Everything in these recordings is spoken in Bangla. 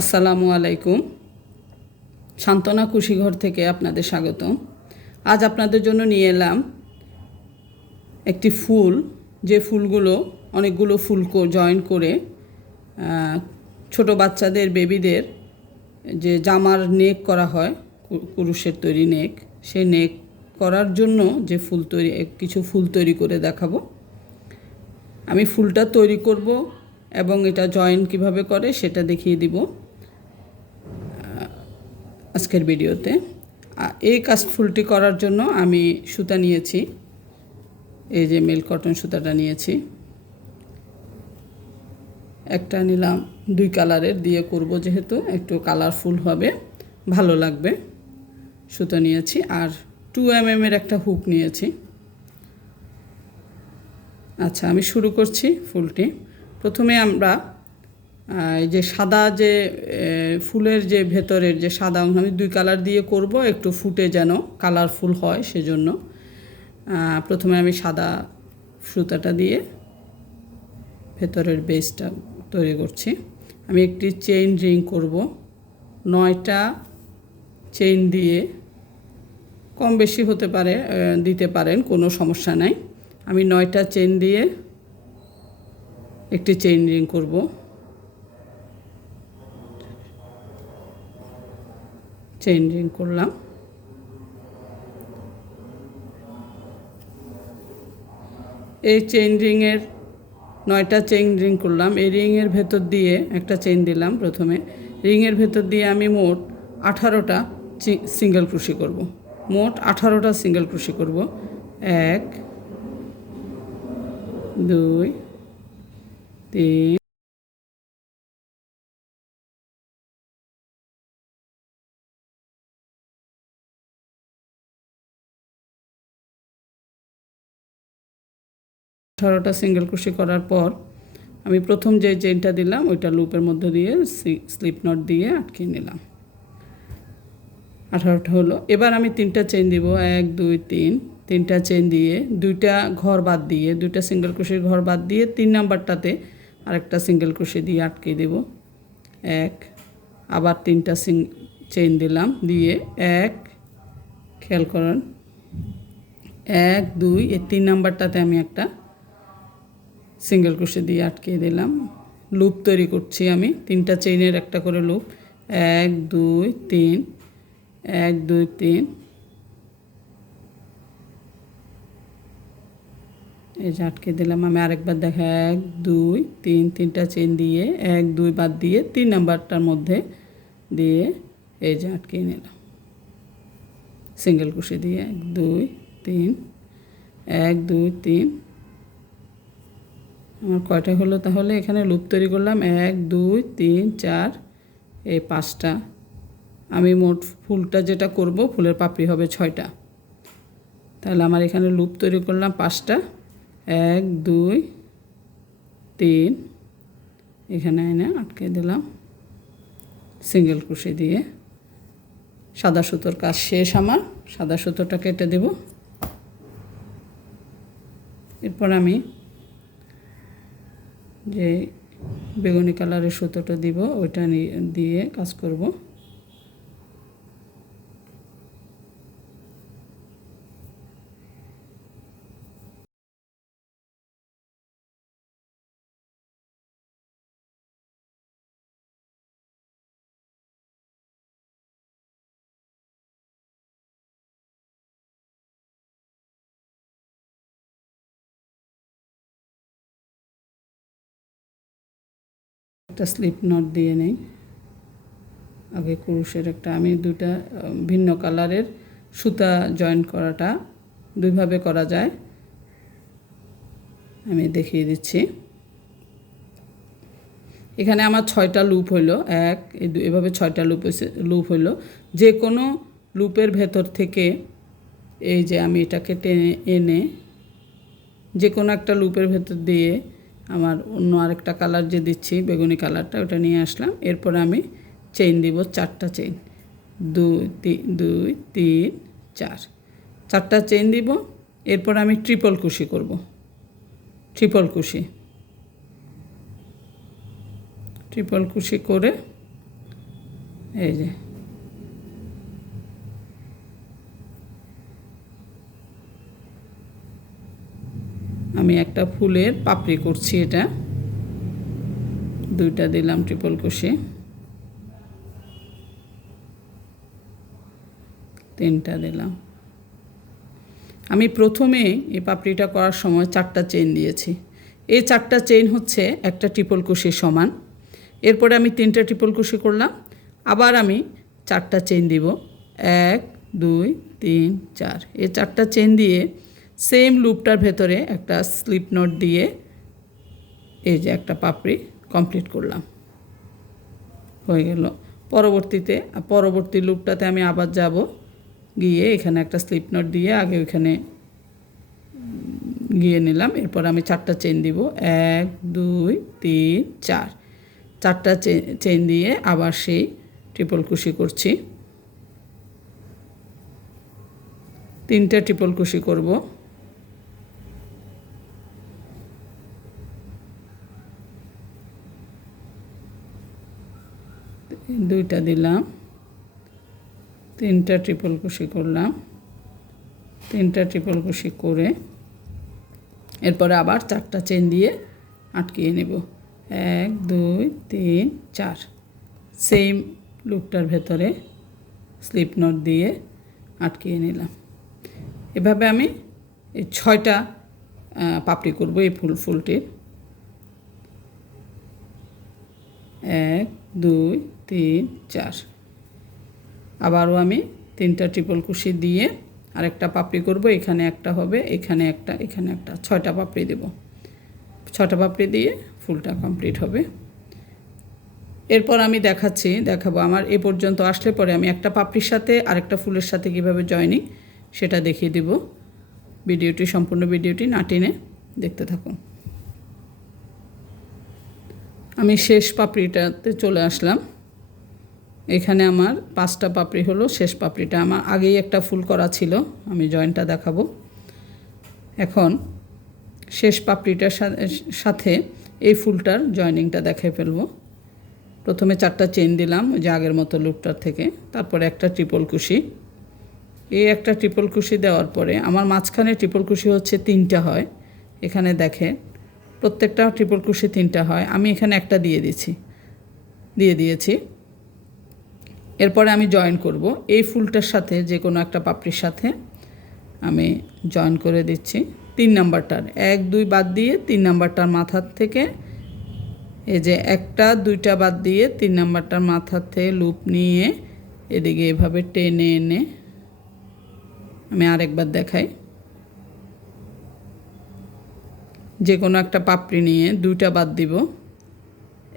আসসালামু আলাইকুম। সান্ত্বনা কুশিঘর থেকে আপনাদের স্বাগতম। আজ আপনাদের জন্য নিয়ে এলাম একটি ফুল, যে ফুলগুলো অনেকগুলো ফুল জয়েন করে ছোট বাচ্চাদের, বেবিদের যে জামার নেক করা হয়, কুরুশের তৈরি নেক, সেই নেক করার জন্য যে ফুল তৈরি, কিছু ফুল তৈরি করে দেখাবো। আমি ফুলটা তৈরি করব এবং এটা জয়েন কিভাবে করে সেটা দেখিয়ে দিব আজকের ভিডিওতে। এই ফুলটি করার জন্য আমি সুতা নিয়েছি, এই যে মেল কটন সুতাটা নিয়েছি। একটা নিলাম 2 কালারের দিয়ে করব, যেহেতু একটু কালারফুল হবে, ভালো লাগবে। সুতা নিয়েছি আর 2 mm এর একটা হুক নিয়েছি। আচ্ছা, আমি শুরু করছি ফুলটি। প্রথমে আমরা এই যে সাদা যে ফুলের যে ভেতরের যে সাদা অংশ, আমি 2 কালার দিয়ে করব, একটু ফুটে যেন কালারফুল হয় সেজন্য। প্রথমে আমি সাদা সুতাটা দিয়ে ভেতরের বেসটা তৈরি করছি। আমি একটি চেইন রিং করব, 9টা চেইন দিয়ে, কম বেশি হতে পারে, দিতে পারেন, কোনো সমস্যা নাই। আমি 9টা চেইন দিয়ে একটি চেইন রিং করব। চেইন রিং করলাম। এই চেইন রিংয়ের 9টা চেইন রিং করলাম। এই রিংয়ের ভেতর দিয়ে একটা চেইন দিলাম প্রথমে। রিংয়ের ভেতর দিয়ে আমি মোট 18টা সিঙ্গেল ক্রোশি করব। মোট 18টা সিঙ্গেল ক্রোশি করব। 1 2 3 18টা সিঙ্গেল ক্রোশি করার পর আমি প্রথম যে চেইনটা দিলাম ওইটা লুপের মধ্যে দিয়ে স্লিপ নট দিয়ে আটকে নিলাম। 18টা হলো। এবার আমি 3টা চেইন দিব, 1 2 3। 3টা চেইন দিয়ে 2টা ঘর বাদ দিয়ে, 2টা সিঙ্গেল ক্রোশির ঘর বাদ দিয়ে 3 নাম্বারটাতে আরেকটা সিঙ্গেল ক্রোশি দিয়ে আটকে দেব। 1, আবার 3টা চেইন দিলাম, দিয়ে 1, খেয়াল করুন, 1 2, এই 3 নাম্বারটাতে আমি একটা সিঙ্গেল ক্রোশি দিয়ে আটকে দিলাম। লুপ তৈরি করছি আমি, 3টা চেইনের একটা করে লুপ। 1 2 3, 1 2 3। এই যে আটকে দিলাম। আমি আরেকবার দেখা, 1 2 3, 3টা চেইন দিয়ে 1 2 বাদ দিয়ে 3 নাম্বারটার মধ্যে দিয়ে এই যে আটকে নিলাম সিঙ্গেল ক্রোশি দিয়ে। 1 2 3, 1 2 3। আমার কয়টা হলো তাহলে? এখানে লুপ তৈরি করলাম 1 2 3 4, এই 5টা। আমি মোট ফুলটা যেটা করব, ফুলের পাপড়ি হবে 6টা। তাহলে আমার এখানে লুপ তৈরি করলাম 5টা। 1 2 3, এখানে এনে আটকে দিলাম সিঙ্গেল ক্রোশি দিয়ে। সাদা সুতোর কাজ শেষ আমার। সাদা সুতোটা কেটে দেব। এরপর আমি যে বেগুনি কালারের সুতোটা দিব ওইটা দিয়ে কাজ করব। একটা স্লিপ নট দিয়ে নেই আগে কুরুশের একটা। আমি 2টা ভিন্ন কালারের সুতা জয়েন করাটা 2ভাবে করা যায়, আমি দেখিয়ে দিচ্ছি। এখানে আমার 6টা লুপ হইলো, 1 এভাবে 6টা লুপ হইলো। যে কোনো লুপের ভেতর থেকে এই যে আমি এটাকে টেনে এনে যে কোনো একটা লুপের ভেতর দিয়ে আমার অন্য আরেকটা কালার যে দিচ্ছি, বেগুনি কালারটা, ওটা নিয়ে আসলাম। এরপর আমি চেইন দিব 4টা চেইন, 2 3 4, 4টা চেইন দিব। এরপর আমি ট্রিপল কুশি করব। ট্রিপল কুশি করে এই যে আমি একটা ফুলের পাপড়ি করছি, এটা দুইটা দিলাম ট্রিপল ক্রোশে, তিনটা দিলাম। আমি প্রথমে এই পাপড়িটা করার সময় 4টা চেইন দিয়েছি। এই 4টা চেইন হচ্ছে একটা ট্রিপল ক্রোশের সমান। এরপরে আমি 3টা ট্রিপল ক্রোশে করলাম, আবার আমি 4টা চেইন দিব, 1 2 3 4। এই 4টা চেইন দিয়ে সেম লুপটার ভেতরে একটা স্লিপ নট দিয়ে এই যে একটা পাপড়ি কমপ্লিট করলাম, হয়ে গেল। পরবর্তী লুপটাতে আমি আবার যাব, গিয়ে এখানে একটা স্লিপ নট দিয়ে আগে ওইখানে গিয়ে নিলাম। এরপর আমি 4টা চেইন দিব, 1 2 3 4। 4টা চেইন দিয়ে আবার সেই ট্রিপল ক্রোশে করছি, 3টা ট্রিপল ক্রোশে করব, দুইটা দিলাম, 3টা ট্রিপল ক্রোশে করলাম, 3টা ট্রিপল ক্রোশে করে এরপরে আবার 4টা চেইন দিয়ে আটকিয়ে নেব, 1 2 3 4। সেম লুপটার ভেতরে স্লিপ নট দিয়ে আটকিয়ে নিলাম। এভাবে আমি এই 6টা পাপড়ি করব এই ফুলটির। 1 2 3 4। আবারও আমি 3টা ট্রিপল ক্রোশে দিয়ে আরেকটা পাপড়ি করব, এখানে একটা হবে, এখানে একটা, এখানে একটা, 6টা পাপড়ি দেব। 6টা পাপড়ি দিয়ে ফুলটা কমপ্লিট হবে। এরপর আমি দেখাবো আমার এ পর্যন্ত আসলে পরে আমি একটা পাপড়ির সাথে আরেকটা ফুলের সাথে কীভাবে জয়েনিং সেটা দেখিয়ে দিব। সম্পূর্ণ ভিডিওটি না টেনে দেখতে থাকুন। আমি শেষ পাপড়িটাতে চলে আসলাম। এখানে আমার 5টা পাপড়ি হলো, শেষ পাপড়িটা আমার আগেই একটা ফুল করা ছিল, আমি জয়েনটা দেখাবো। এখন শেষ পাপড়িটার সাথে এই ফুলটার জয়েনিংটা দেখাই ফেলবো। প্রথমে 4টা চেইন দিলাম ওই যে আগের মতো লুপটার থেকে, তারপরে একটা ট্রিপল ক্রোশে। এই একটা ট্রিপল ক্রোশে দেওয়ার পরে আমার মাঝখানে ট্রিপল ক্রোশে হচ্ছে 3টা হয়। এখানে দেখে প্রত্যেকটা ট্রিপল ক্রোশে 3টা হয়, আমি এখানে একটা দিয়েছি। এরপরে আমি জয়েন করব এই ফুলটার সাথে, যে কোনো একটা পাপড়ির সাথে আমি জয়েন করে দিচ্ছি 3 নাম্বারটার, 1 2 বাদ দিয়ে 3 নাম্বারটার মাথার থেকে, এই যে 1টা 2টা বাদ দিয়ে 3 নাম্বারটার মাথার থেকে লুপ নিয়ে এদিকে এভাবে টেনে এনে আমি আরেকবার দেখাই। যে কোনো একটা পাপড়ি নিয়ে 2টা বাদ দিব,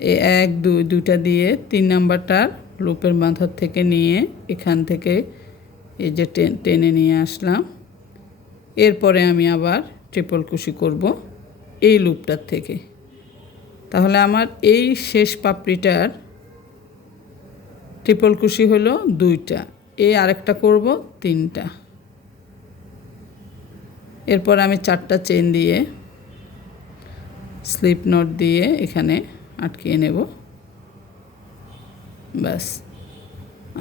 এই 1 2 2টা দিয়ে 3 নাম্বারটার লুপের মাথার থেকে নিয়ে এখান থেকে এই যে টেনে নিয়ে আসলাম। এরপরে আমি আবার ট্রিপল ক্রোশে করব এই লুপটার থেকে। তাহলে আমার এই শেষ পাপড়িটার ট্রিপল ক্রোশে হলো 2টা, এই আরেকটা করব 3টা। এরপর আমি 4টা চেইন দিয়ে স্লিপ নট দিয়ে এখানে আটকিয়ে নেব, ব্যাস।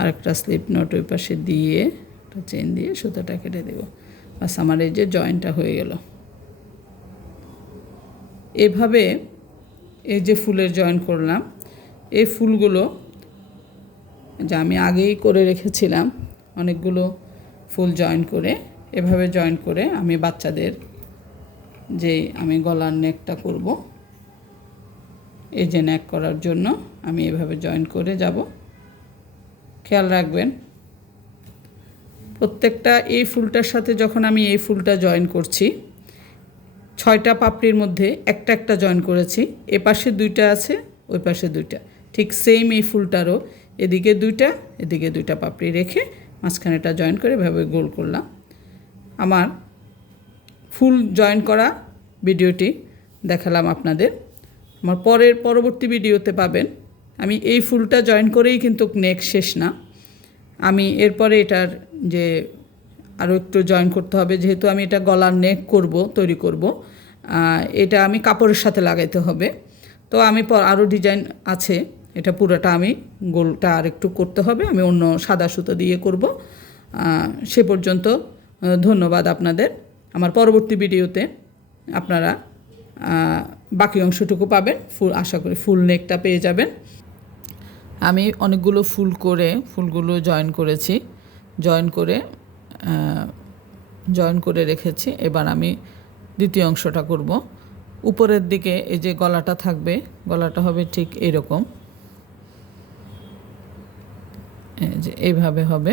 আরেকটা স্লিপ নট ওই পাশে দিয়ে একটা চেইন দিয়ে সুতোটা কেটে দেব, ব্যাস আমার এই যে জয়েন্টটা হয়ে গেল। এভাবে এই যে ফুলের জয়েন করলাম, এই ফুলগুলো যা আমি আগেই করে রেখেছিলাম অনেকগুলো ফুল জয়েন করে, এভাবে জয়েন করে আমি বাচ্চাদের যে আমি গলার নেকটা করব, এই যে নেক করার জন্য আমি এভাবে জয়েন করে যাব। খেয়াল রাখবেন প্রত্যেকটা এই ফুলটার সাথে যখন আমি এই ফুলটা জয়েন করছি, 6টা পাপড়ির মধ্যে একটা একটা জয়েন করেছি, এ পাশে 2টা আছে, ওই পাশে 2টা, ঠিক সেম এই ফুলটারও এদিকে 2টা এদিকে 2টা পাপড়ি রেখে মাঝখানেটা জয়েন করে এভাবে গোল করলাম। আমার ফুল জয়েন করা ভিডিওটি দেখালাম আপনাদের। আমার পরবর্তী ভিডিওতে পাবেন আমি এই ফুলটা জয়েন করেই কিন্তু নেক শেষ না, আমি এরপরে এটার যে আরও একটু জয়েন করতে হবে, যেহেতু আমি এটা গলার নেক তৈরি করব, এটা আমি কাপড়ের সাথে লাগাইতে হবে। তো আমি আরও ডিজাইন আছে, এটা পুরোটা আমি গোলটা আর একটু করতে হবে, আমি অন্য সাদা সুতো দিয়ে করব। সে পর্যন্ত ধন্যবাদ আপনাদের। আমার পরবর্তী ভিডিওতে আপনারা বাকি অংশটুকু পাবেন, আশা করি ফুল নেকটা পেয়ে যাবেন। আমি অনেকগুলো ফুলগুলো জয়েন করেছি, জয়েন করে রেখেছি। এবার আমি দ্বিতীয় অংশটা করব। উপরের দিকে এই যে গলাটা থাকবে, গলাটা হবে ঠিক এরকম, যে এইভাবে হবে।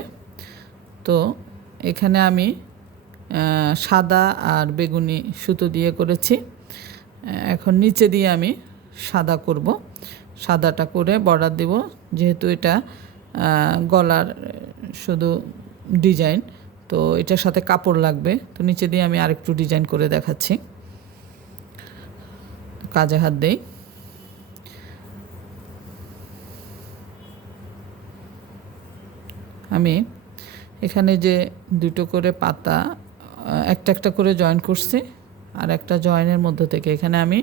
তো এখানে আমি সাদা আর বেগুনি সুতো দিয়ে করেছি। এখন নিচে দিয়ে আমি সাদা করব। সাদাটা করে বর্ডার দেব, যেহেতু এটা গলার শুধু ডিজাইন, তো এটার সাথে কাপড় লাগবে। তো নিচে দিয়ে আমি আরেকটু ডিজাইন করে দেখাচ্ছি। কাজে হাত দেই। আমি এখানে যে দুটো করে পাতা একটা একটা করে জয়েন করছি, আর একটা জয়েনের মধ্যে থেকে এখানে আমি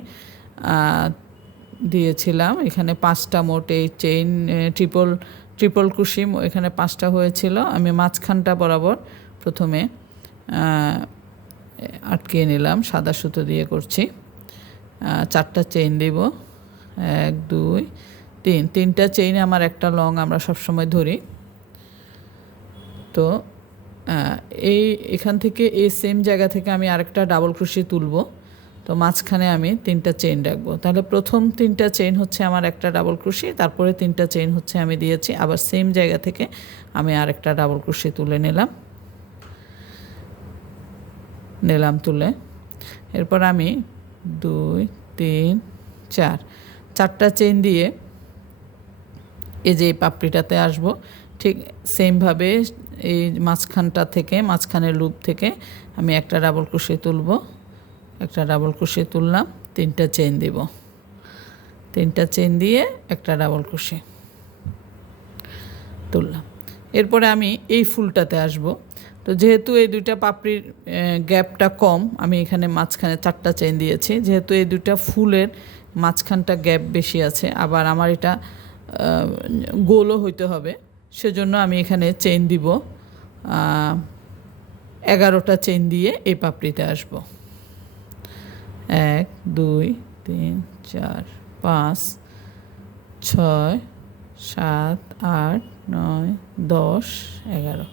দিয়েছিলাম এখানে 5টা মোট এই চেইন ট্রিপল কুশি এখানে 5টা হয়েছিল। আমি মাঝখানটা বরাবর প্রথমে আটকিয়ে নিলাম, সাদা সুতো দিয়ে করছি। 4টা চেইন দেব, 1 2 3, 3টা চেইনে আমার একটা লং আমরা সবসময় ধরি। তো এখান থেকে এই সেম জায়গা থেকে আমি আরেকটা ডাবল ক্রোশে তুলব। তো মাঝখানে আমি 3টা চেইন রাখবো। তাহলে প্রথম 3টা চেইন হচ্ছে আমার একটা ডাবল ক্রোশে, তারপরে 3টা চেইন হচ্ছে আমি দিয়েছি, আবার সেম জায়গা থেকে আমি আরেকটা ডাবল ক্রোশে তুলে নিলাম তুলে। এরপর আমি 2 3 4 4টা চেইন দিয়ে এই যে পাপড়িটাতে আসব। ঠিক সেমভাবে এই মাঝখানটা থেকে, মাঝখানের লুপ থেকে আমি একটা ডাবল ক্রোশে তুলব, একটা ডাবল ক্রোশে তুললাম, 3টা চেইন দেব, 3টা চেইন দিয়ে একটা ডাবল ক্রোশে তুললাম। এরপরে আমি এই ফুলটাতে আসব। তো যেহেতু এই দুইটা পাপড়ির গ্যাপটা কম, আমি এখানে মাঝখানে 4টা চেইন দিয়েছি। যেহেতু এই দুইটা ফুলের মাঝখানটা গ্যাপ বেশি আছে, আবার আমার এটা গোলও হইতে হবে, সেজন্য আমি এখানে চেইন দিব 11টা চেইন দিয়ে এই পাপড়িতে আসব। 1 2 3 4 5 6 7 8 9 10 11,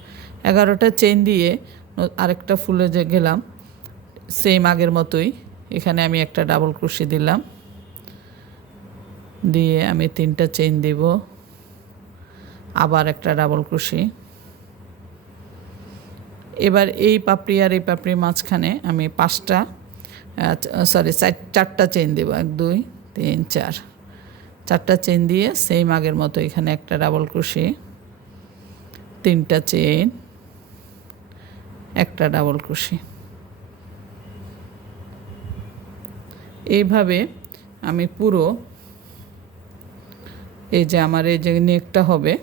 11টা চেইন দিয়ে আরেকটা ফুলে যে গেলাম সেম আগের মতোই। এখানে আমি একটা ডাবল ক্রোশে দিলাম, দিয়ে আমি 3টা চেইন দেব, আবার একটা ডাবল ক্রোশে। এবার এই পাপড়ি আর এই পাপড়ির মাঝখানে আমি 4টা চেইন দেব, 1 2 3 4, 4টা চেইন দিয়ে সেম আগের মতো এখানে একটা ডাবল ক্রোশে, 3টা চেইন, একটা ডাবল ক্রোশে। এইভাবে আমি পুরো এই যে আমার এই যে নেকটা হবে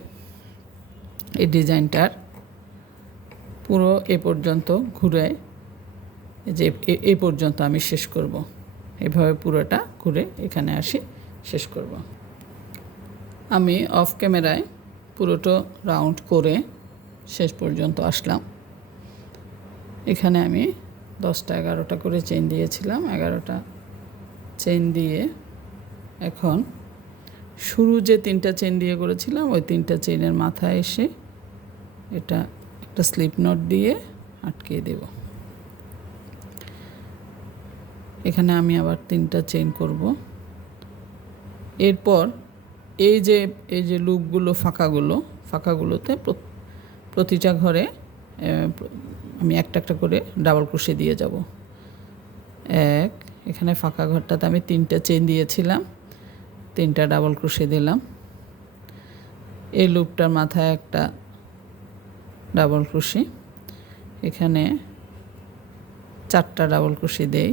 এই ডিজাইনটার পুরো এ পর্যন্ত ঘুরে, যে এ পর্যন্ত আমি শেষ করব। এভাবে পুরোটা ঘুরে এখানে আসি, শেষ করব। আমি অফ ক্যামেরায় পুরোটা রাউন্ড করে শেষ পর্যন্ত আসলাম। এখানে আমি 10টা 11টা করে চেইন দিয়েছিলাম, 11টা চেইন দিয়ে এখন শুরু যে 3টা চেইন দিয়ে করেছিলাম ওই 3টা চেইনের মাথায় এসে এটা একটা স্লিপ নট দিয়ে আটকিয়ে দেব। এখানে আমি আবার 3টা চেইন করব। এরপর এই যে লুপগুলো ফাঁকাগুলোতে প্রতিটা ঘরে আমি একটা একটা করে ডাবল ক্রোশে দিয়ে যাব। এখানে ফাঁকা ঘরটাতে আমি 3টা চেইন দিয়েছিলাম, 3টা ডাবল ক্রোশে দিলাম। এই লুপটার মাথায় একটা ডাবল ক্রোশে, এখানে 4টা ডাবল ক্রোশে দেই,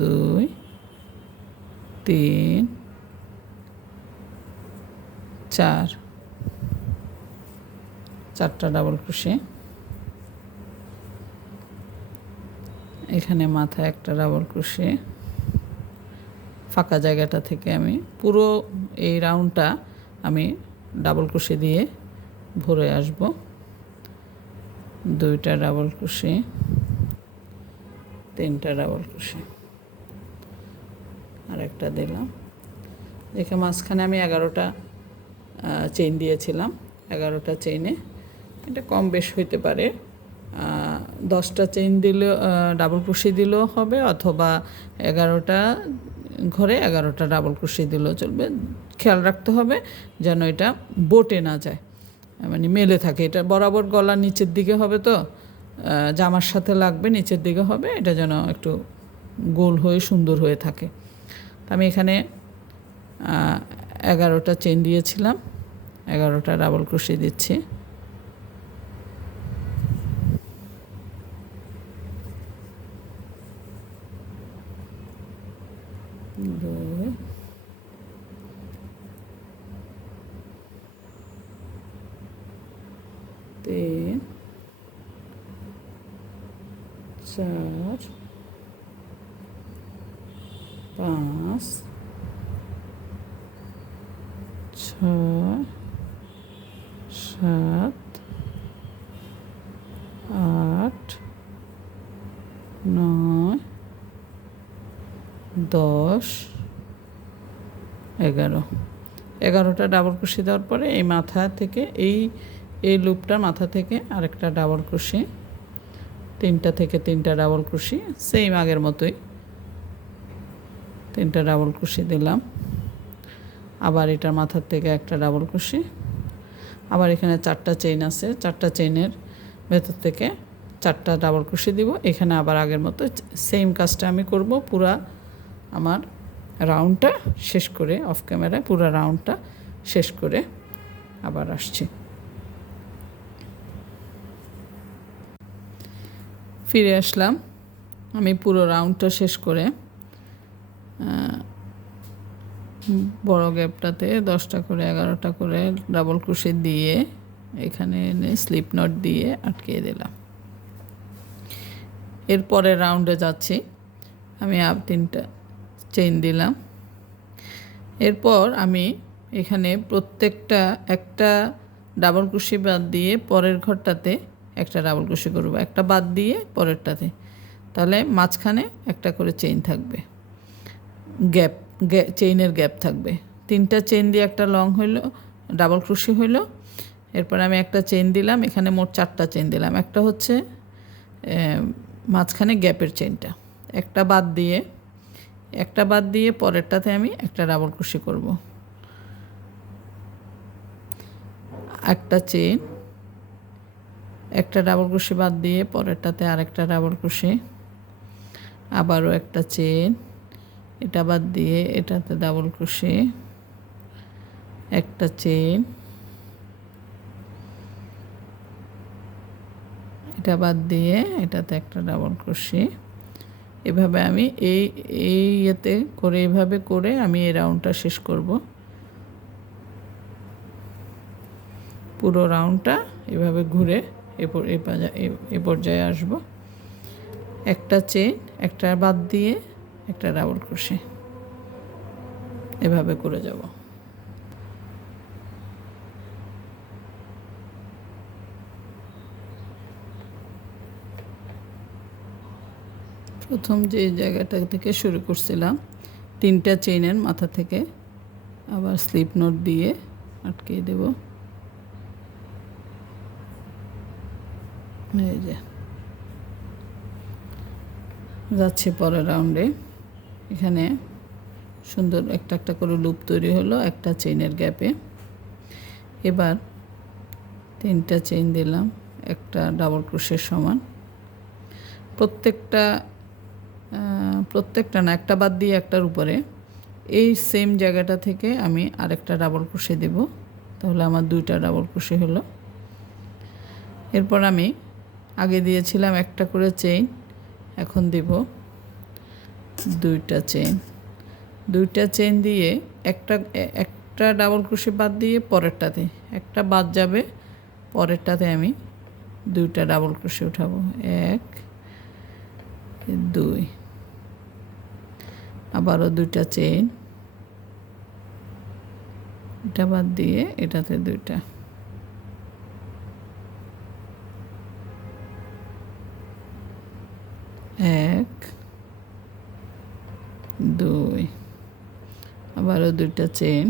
2 3 4, 4টা ডাবল ক্রোশে। এখানে মাথায় একটা ডাবল ক্রোশে, ফাঁকা জায়গাটা থেকে আমি পুরো এই রাউন্ডটা আমি ডাবল ক্রোশে দিয়ে ভরে আসব। দুইটা ডাবল ক্রোশে, তিনটা ডাবল ক্রোশে, আর একটা দিলাম। দেখে মাঝখানে আমি 11টা চেইন দিয়েছিলাম। 11টা চেইনে এটা কম বেশ হইতে পারে, 10টা চেইন দিলেও ডাবল ক্রোশে দিলেও হবে, অথবা 11টা ঘরে 11টা ডাবল ক্রোশে দিলেও চলবে। খেয়াল রাখতে হবে যেন এটা বোটে না যায়, মানে মেলে থাকে। এটা বরাবর গলার নিচের দিকে হবে, তো জামার সাথে লাগবে, নিচের দিকে হবে, এটা যেন একটু গোল হয়ে সুন্দর হয়ে থাকে। আমি এখানে 11টা চেইন দিয়েছিলাম, 11টা ডাবল ক্রোশে দিচ্ছি। দুই, তিন, চার, পাঁচ, ছয়, সাত, আট, নয়, 10, 11টা ডাবল ক্রোশে দেওয়ার পরে এই মাথা থেকে এই লুপটার মাথা থেকে আরেকটা ডাবল ক্রোশে, 3টা থেকে 3টা ডাবল ক্রোশে, সেম আগের মতোই 3টা ডাবল ক্রোশে দিলাম। আবার এটার মাথার থেকে একটা ডাবল ক্রোশে, আবার এখানে 4টা চেইন আছে, 4টা চেইনের ভেতর থেকে 4টা ডাবল ক্রোশে দিব। এখানে আবার আগের মতো সেম কাজটা আমি করব পুরা আমার রাউন্ডটা শেষ করে, অফ ক্যামেরায় পুরো রাউন্ডটা শেষ করে আবার আসছি। ফিরে আসলাম আমি পুরো রাউন্ডটা শেষ করে। বড় গ্যাপটাতে 10টা করে 11টা করে ডাবল ক্রোশে দিয়ে এখানে এনে স্লিপ নট দিয়ে আটকিয়ে দিলাম। এরপরে রাউন্ডে যাচ্ছি আমি, আর 3টা চেইন দিলাম। এরপর আমি এখানে প্রত্যেকটা একটা ডাবল ক্রোশে বাদ দিয়ে পরের ঘরটাতে একটা ডাবল ক্রোশে করব, একটা বাদ দিয়ে পরেরটাতে, তাহলে মাঝখানে একটা করে চেইন থাকবে, গ্যাপ চেইনের গ্যাপ থাকবে। 3টা চেইন দিয়ে একটা লং হইলো, ডাবল ক্রোশে হইলো। এরপর আমি একটা চেইন দিলাম, এখানে মোট 4টা চেইন দিলাম। একটা হচ্ছে মাঝখানে গ্যাপের চেইনটা, একটা বাদ দিয়ে পরেরটাতে আমি একটা ডাবল ক্রোশে করব। একটা চেইন, একটা ডাবল ক্রোশে বাদ দিয়ে পরেরটাতে আরেকটা ডাবল ক্রোশে, আবারও একটা চেইন, এটা বাদ দিয়ে এটাতে ডাবল ক্রোশে, একটা চেইন, এটা বাদ দিয়ে এটাতে একটা ডাবল ক্রোশে। এভাবে আমি এই ইয়েতে করে, এভাবে করে আমি এই রাউন্ডটা শেষ করব। পুরো রাউন্ডটা এভাবে ঘুরে এ পর্যায়ে আসব। একটা চেইন, একটা বাদ দিয়ে একটা ডাবল ক্রোশে, এভাবে করে যাব। প্রথম যে জায়গাটা থেকে শুরু করছিলাম 3টা চেইনের মাথা থেকে আবার স্লিপ নোট দিয়ে আটকিয়ে দেব। এই যে যাচ্ছে পরের রাউন্ডে। এখানে সুন্দর একটা একটা করে লুপ তৈরি হলো একটা চেইনের গ্যাপে। এবার 3টা চেইন দিলাম, একটা ডাবল ক্রোশের সমান। প্রত্যেকটা না, একটা বাদ দিয়ে একটার উপরে এই সেম জায়গাটা থেকে আমি আরেকটা ডাবল ক্রোশে দেব, তাহলে আমার 2টা ডাবল ক্রোশে হলো। এরপর আমি আগে দিয়েছিলাম একটা করে চেইন, এখন দেব 2টা চেইন। 2টা চেইন দিয়ে একটা ডাবল ক্রোশে বাদ দিয়ে পরেরটাতে একটা বাদ যাবে, পরেরটাতে আমি 2টা ডাবল ক্রোশে উঠাবো, 1, 2। আবারও দুইটা চেইন, এটা বাদ দিয়ে এটাতে দুইটা, এক দুই, আবারও দুইটা চেইন,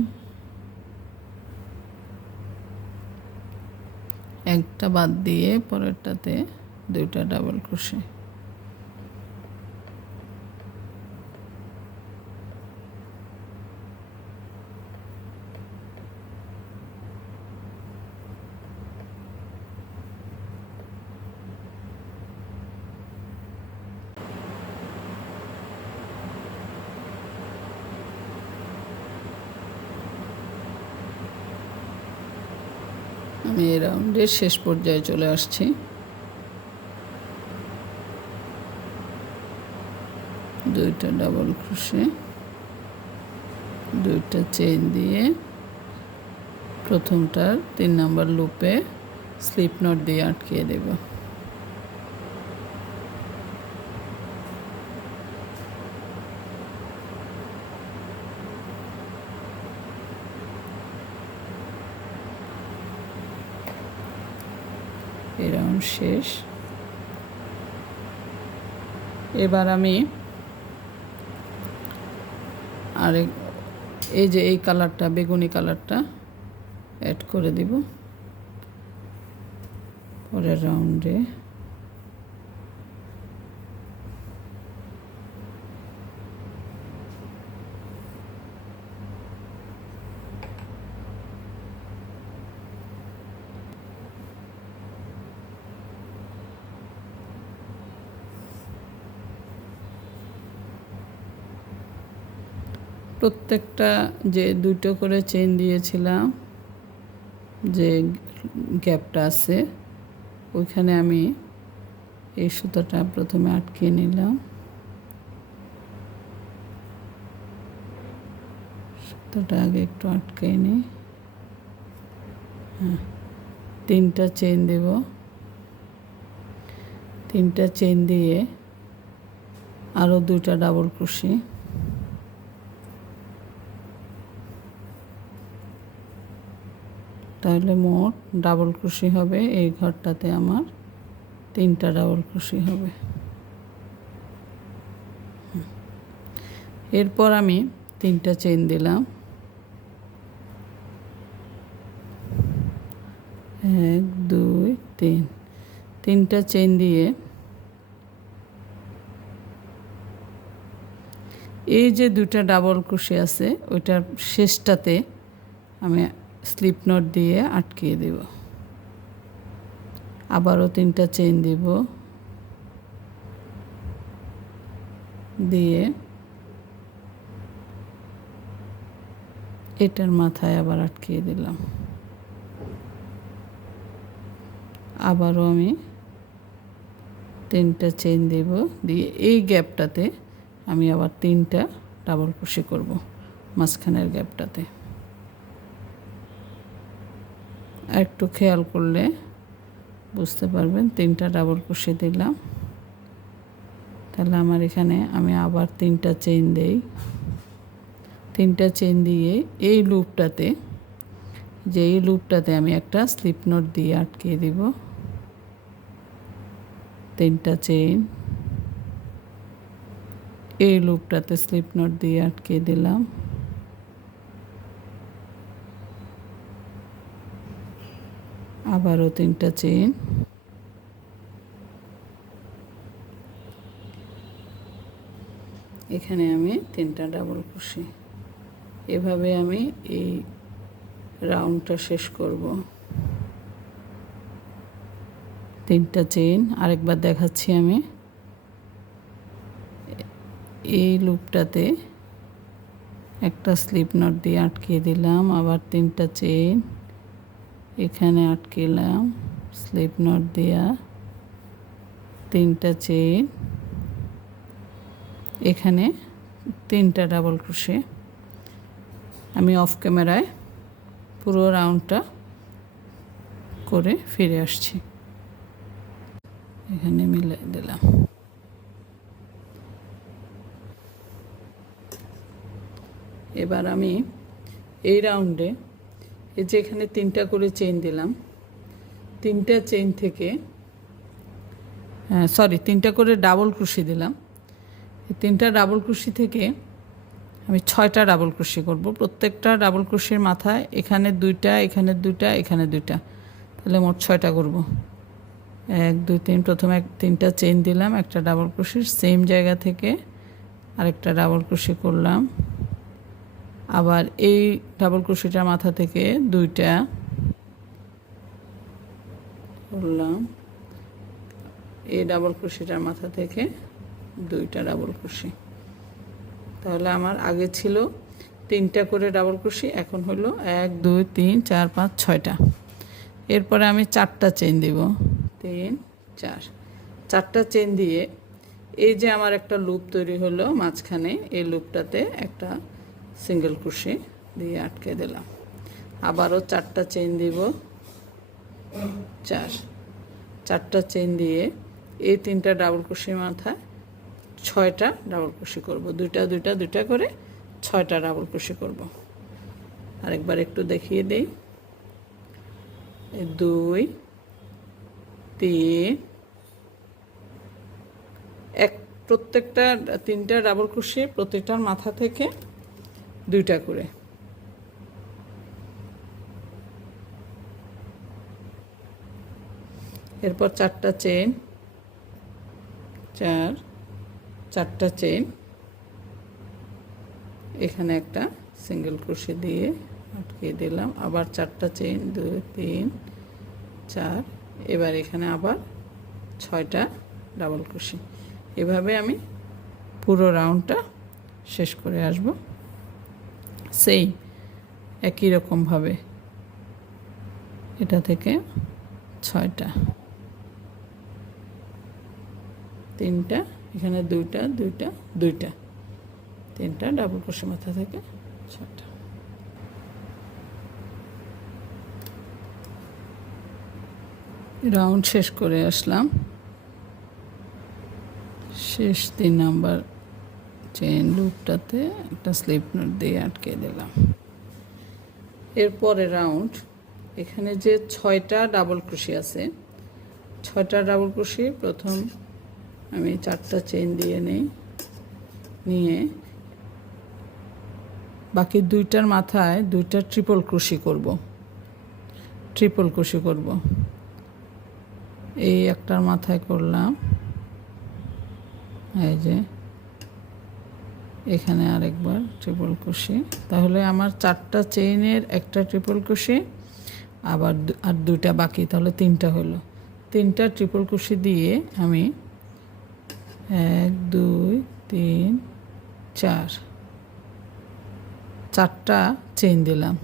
একটা বাদ দিয়ে পরেরটাতে দুইটা ডাবল ক্রোশে, আমি এই রাউন্ডের শেষ পর্যায়ে চলে আসছি। দুইটা ডাবল ক্রোশে, দুইটা চেইন দিয়ে প্রথমটার 3 নাম্বার লুপে স্লিপ নট দিয়ে আটকিয়ে দেব। এই রাউন্ড শেষ। এবার আমি আরেক এই যে এই কালারটা, বেগুনি কালারটা অ্যাড করে দিব পরের রাউন্ডে। প্রত্যেকটা যে দুটো করে চেইন দিয়েছিলাম, যে গ্যাপটা আছে ওইখানে আমি এই সুতাটা প্রথমে আটকিয়ে নিলাম, সুতাটা আগে একটু আটকে নিই। হ্যাঁ, 3টা চেইন দেব, 3টা চেইন দিয়ে আরও 2টা ডাবল ক্রোশে, তাহলে মোট ডাবল ক্রোশে হবে এই ঘরটাতে আমার 3টা ডাবল ক্রোশে হবে। এরপর আমি 3টা চেইন দিলাম, 1 2 3, 3টা চেইন দিয়ে এই যে 2টা ডাবল ক্রোশে আছে ওইটার শেষটাতে আমি স্লিপ নট দিয়ে আটকিয়ে দেব। আবারও 3টা চেইন দিব, দিয়ে এটার মাথায় আবার আটকিয়ে দিলাম। আবারও আমি 3টা চেইন দেব, দিয়ে এই গ্যাপটাতে আমি আবার 3টা ডাবল ক্রোশে করব মাঝখানের গ্যাপটাতে। একটু খেয়াল করলে বুঝতে পারবেন 3টা ডাবল ক্রোশে দিলাম। তাহলে আমার এখানে আমি আবার 3টা চেইন দেই, 3টা চেইন দিয়ে এই লুপটাতে, যে এই লুপটাতে আমি একটা স্লিপ নট দিয়ে আটকিয়ে দিব। 3টা চেইন, এই লুপটাতে স্লিপ নট দিয়ে আটকিয়ে দিলাম। আবারও 3টা চেইন, এখানে আমি 3টা ডাবল ক্রোশে। এভাবে আমি এই রাউন্ডটা শেষ করব। 3টা চেইন আরেকবার দেখাচ্ছি আমি। এই লুপটাতে একটা স্লিপ নট দিয়ে আটকিয়ে দিলাম, আবার 3টা চেইন এখানে আটকেলাম স্লিপ নট দিয়া, 3টা চেইন এখানে 3টা ডাবল ক্রোশে। আমি অফ ক্যামেরায় পুরো রাউন্ডটা করে ফিরে আসছি। এখানে মিলাই দিলাম। এবার আমি এই রাউন্ডে এই যে এখানে 3টা করে চেইন দিলাম, 3টা চেইন থেকে সরি 3টা করে ডাবল ক্রোশি দিলাম। এই 3টা ডাবল ক্রোশি থেকে আমি 6টা ডাবল ক্রোশি করব। প্রত্যেকটা ডাবল ক্রোশির মাথায় এখানে 2টা, এখানে 2টা, এখানে 2টা, তাহলে মোট 6টা করব। 1 2 3, প্রথমে 3টা চেইন দিলাম, একটা ডাবল ক্রোশির সেম জায়গা থেকে আরেকটা ডাবল ক্রোশি করলাম, আবার এই ডাবল ক্রোশিটার মাথা থেকে 2টা করলাম, এই ডাবল ক্রোশিটার মাথা থেকে 2টা ডাবল ক্রোশি। তাহলে আমার আগে ছিল 3টা করে ডাবল ক্রোশি, এখন হলো 1 2 3 4 5 6টা। এরপরে আমি 4টা চেইন দিব, 3 4, 4টা চেইন দিয়ে এই যে আমার একটা লুপ তৈরি হলো মাঝখানে, এই লুপটাতে একটা সিঙ্গেল ক্রোশি দিয়ে আটকে দিলাম। আবারও 4টা চেইন দিব, 4টা চেইন দিয়ে এই 3টা ডাবল ক্রোশির মাথায় 6টা ডাবল ক্রোশি করব। 2টা 2টা 2টা করে 6টা ডাবল ক্রোশি করব। আরেকবার একটু দেখিয়ে দেই। 2 3 এক, প্রত্যেকটা 3টা ডাবল ক্রোশি প্রত্যেকটার মাথা থেকে 2টা করে। এরপর 4টা চেইন, 4টা চেইন, এখানে একটা সিঙ্গেল ক্রোশি দিয়ে আটকে দিলাম, আবার 4টা চেইন, 2 3 4, এবার এখানে আবার 6টা ডাবল ক্রোশি। এভাবে আমি পুরো রাউন্ডটা শেষ করে আসব। সেই একই রকমভাবে এটা থেকে 6টা, 3টা, এখানে 2টা 2টা 2টা, 3টা ডাবল ক্রোশি মাথা থেকে 6টা। রাউন্ড শেষ করে আসলাম। শেষ 3 নাম্বার চেইন লুপটাতে একটা স্লিপ নোট দিয়ে আটকে দিলাম। এরপরে রাউন্ড এখানে যে 6টা ডাবল ক্রোশি আছে, 6টা ডাবল ক্রোশি প্রথম আমি 4টা চেইন দিয়ে নিয়ে বাকি 2টার মাথায় 2টা ট্রিপল ক্রোশি করব। এই একটার মাথায় করলাম, এই যে এখানে আরেকবার ট্রিপল ক্রোশি, তাহলে আমার 4টা চেইনের একটা ট্রিপল ক্রোশি, আবার আর 2টা বাকি, তাহলে 3টা হলো। 3টা ট্রিপল ক্রোশি দিয়ে আমি 1 2 3 4, 4টা চেইন দিলাম,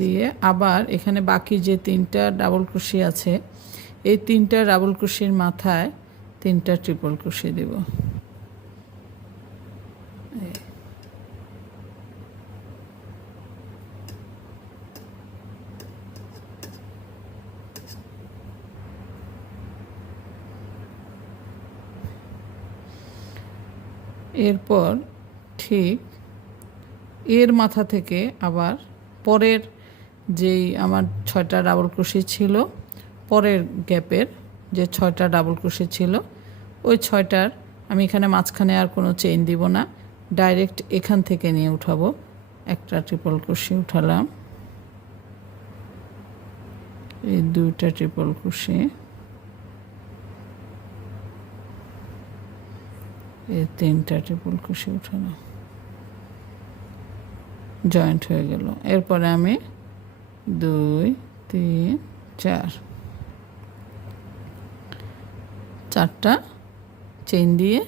দিয়ে আবার এখানে বাকি যে 3টা ডাবল ক্রোশি আছে, এই 3টা ডাবল ক্রোশির মাথায় 3টা ট্রিপল ক্রোশি দেব। এরপর ঠিক এর মাথা থেকে আবার পরের যেই আমার 6টা ডাবল ক্রোশি ছিল, পরের গ্যাপের যে 6টা ডাবল ক্রোশি ছিল, ওই 6টার আমি এখানে মাঝখানে আর কোনো চেইন দিব না, ডাইরেক্ট এখান থেকে নিয়ে উঠাবো। একটা ট্রিপল ক্রোশি উঠালাম, এই 2টা ট্রিপল ক্রোশি, এই 3টা ট্রিপল ক্রোশি উঠালাম, জয়েন্ট হয়ে গেল। এরপরে আমি 2 3 4, 4টা চেইন দিয়ে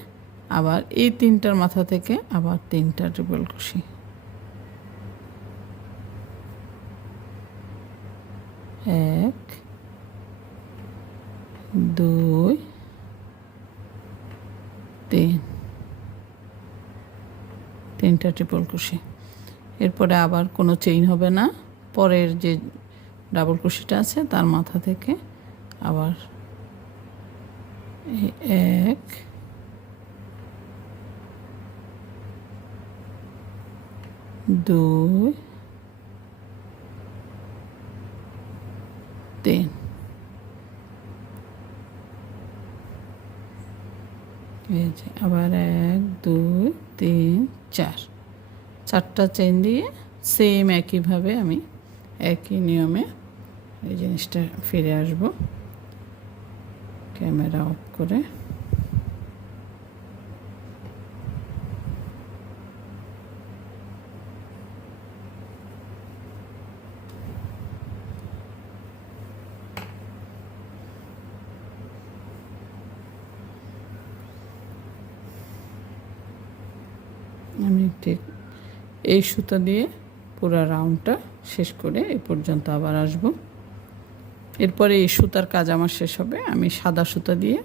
আবার এই 3টার মাথা থেকে আবার 3টা ট্রিপল ক্রোশি, 1 2 3, 3টা ট্রিপল ক্রোশি। এরপরে আবার কোনো চেইন হবে না, পরের যে ডাবল ক্রোশিটা আছে তার মাথা থেকে আবার 1 2 3 এই যে আবার 1 2 3 4 চারটা চেইন দিয়ে সেম একইভাবে আমি একই নিয়মে এই জিনিসটা ফিরে আসব। ক্যামেরা অফ করে আমি ঠিক এই সুতা দিয়ে পুরো রাউন্ডটা শেষ করে এই পর্যন্ত আবার আসব। এরপরে এই সুতার কাজ আমার শেষ হবে, আমি সাদা সুতা দিয়ে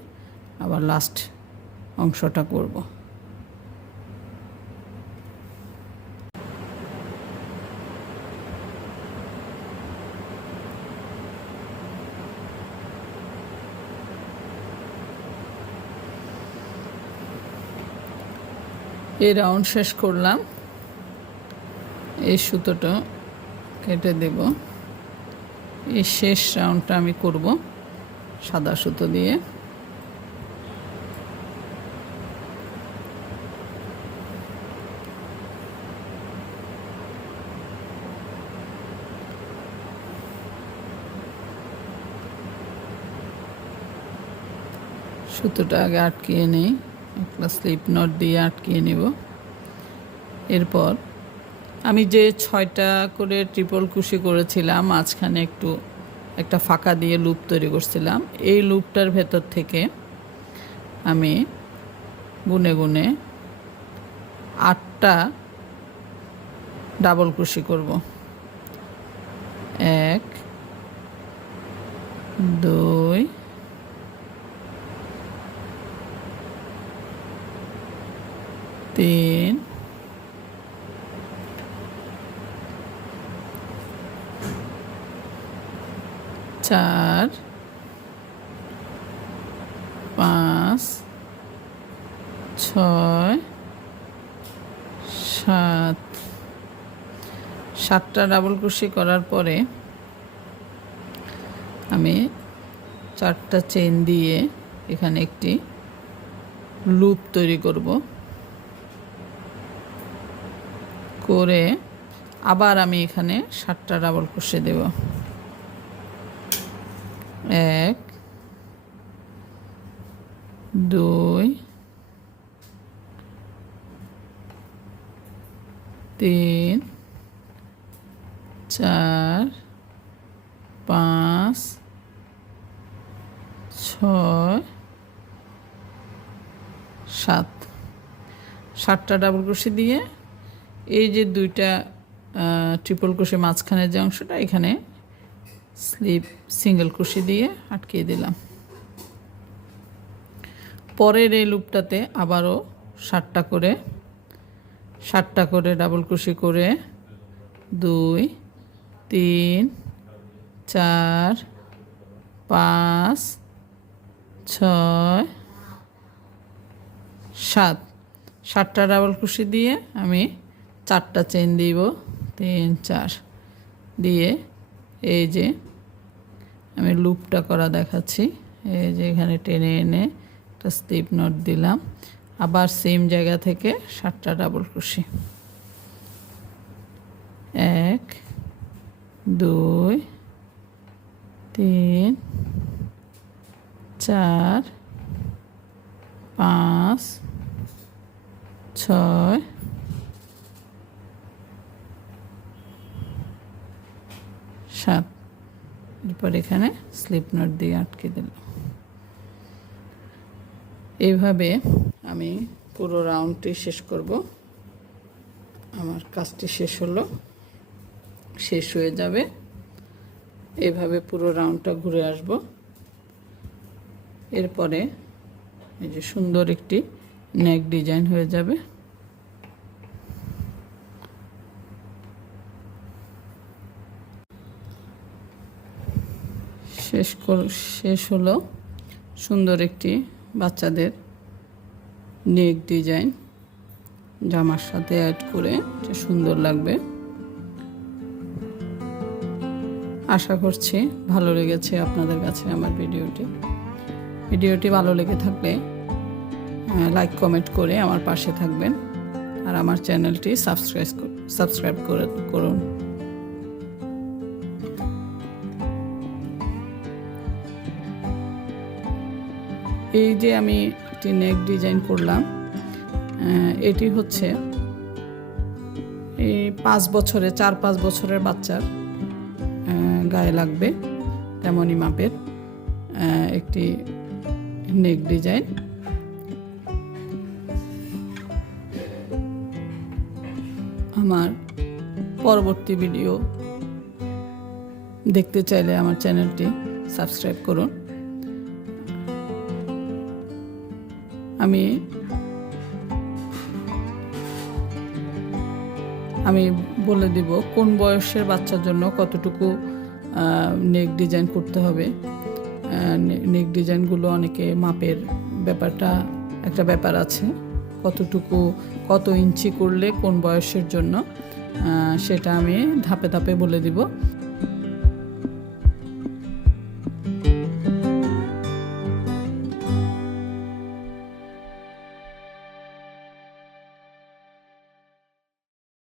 আবার লাস্ট অংশটা করব। এই রাউন্ড শেষ করলাম, এই সুতোটা কেটে দেব। এই শেষ রাউন্ডটা আমি করব সাদা সুতো দিয়ে। সুতোটা আগে আটকিয়ে নেই, একটা স্লিপ নট দিয়ে আটকিয়ে নেব। এরপর আমি যে 6টা করে ট্রিপল কুশি করেছিলাম, মাঝখানে একটা ফাঁকা দিয়ে লুপ তৈরি করছিলাম। এই লুপটার ভেতর থেকে আমি গুনে গুনে 8টা ডাবল কুশি করব। 1 2 3 4 5 6 7 7টা ডাবল ক্রোশে করার পরে আমি 4টা চেইন দিয়ে এখানে একটি লুপ তৈরি করব। করে আবার আমি এখানে 7টা ডাবল ক্রোশে দেব। 1 2 3 4 5 6 7 7টা ডাবল ক্রোশে দিয়ে এই যে 2টা ট্রিপল ক্রোশে মাঝখানের যে অংশটা এখানে স্লিপ সিঙ্গেল ক্রোশে দিয়ে আটকিয়ে দিলাম। পরের এই লুপটাতে আবারও 7টা করে ডাবল ক্রোশে করে 2 3 4 5 6 7 7টা ডাবল ক্রোশে দিয়ে আমি 4টা চেইন দিব। 3 4 দিয়ে এই যে আমি লুপটা করা দেখাচ্ছি। এই যে এখানে টেনে এনে একটা স্লিপ নট দিলাম। আবার সেম জায়গা থেকে 7টা ডাবল ক্রোশে। 1 2 3 4 5 6 7 এরপর এখানে স্লিপ নট দিয়ে আটকে দিলাম। এইভাবে আমি পুরো রাউন্ডটি শেষ করব। আমার কাজটি শেষ হয়ে যাবে। এইভাবে পুরো রাউন্ডটা ঘুরে আসব। এরপরে এই যে সুন্দর একটি নেক ডিজাইন হয়ে যাবে। শেষ হলো সুন্দর একটি বাচ্চাদের নেক ডিজাইন। জামার সাথে অ্যাড করে সুন্দর লাগবে। আশা করছি ভালো লেগেছে আপনাদের কাছে আমার ভিডিওটি ভালো লেগে থাকলে লাইক কমেন্ট করে আমার পাশে থাকবেন আর আমার চ্যানেলটি সাবস্ক্রাইব করুন। এই যে আমি একটি নেক ডিজাইন করলাম, এটি হচ্ছে এই 4-5 বছরের বাচ্চার গায়ে লাগবে তেমনই মাপের একটি নেক ডিজাইন। আমার পরবর্তী ভিডিও দেখতে চাইলে আমার চ্যানেলটি সাবস্ক্রাইব করুন। আমি বলে দিব কোন বয়সের বাচ্চার জন্য কতটুকু নেক ডিজাইন করতে হবে। নেক ডিজাইনগুলো অনেকে মাপের একটা ব্যাপার আছে, কত ইঞ্চি করলে কোন বয়সের জন্য সেটা আমি ধাপে ধাপে বলে দিব।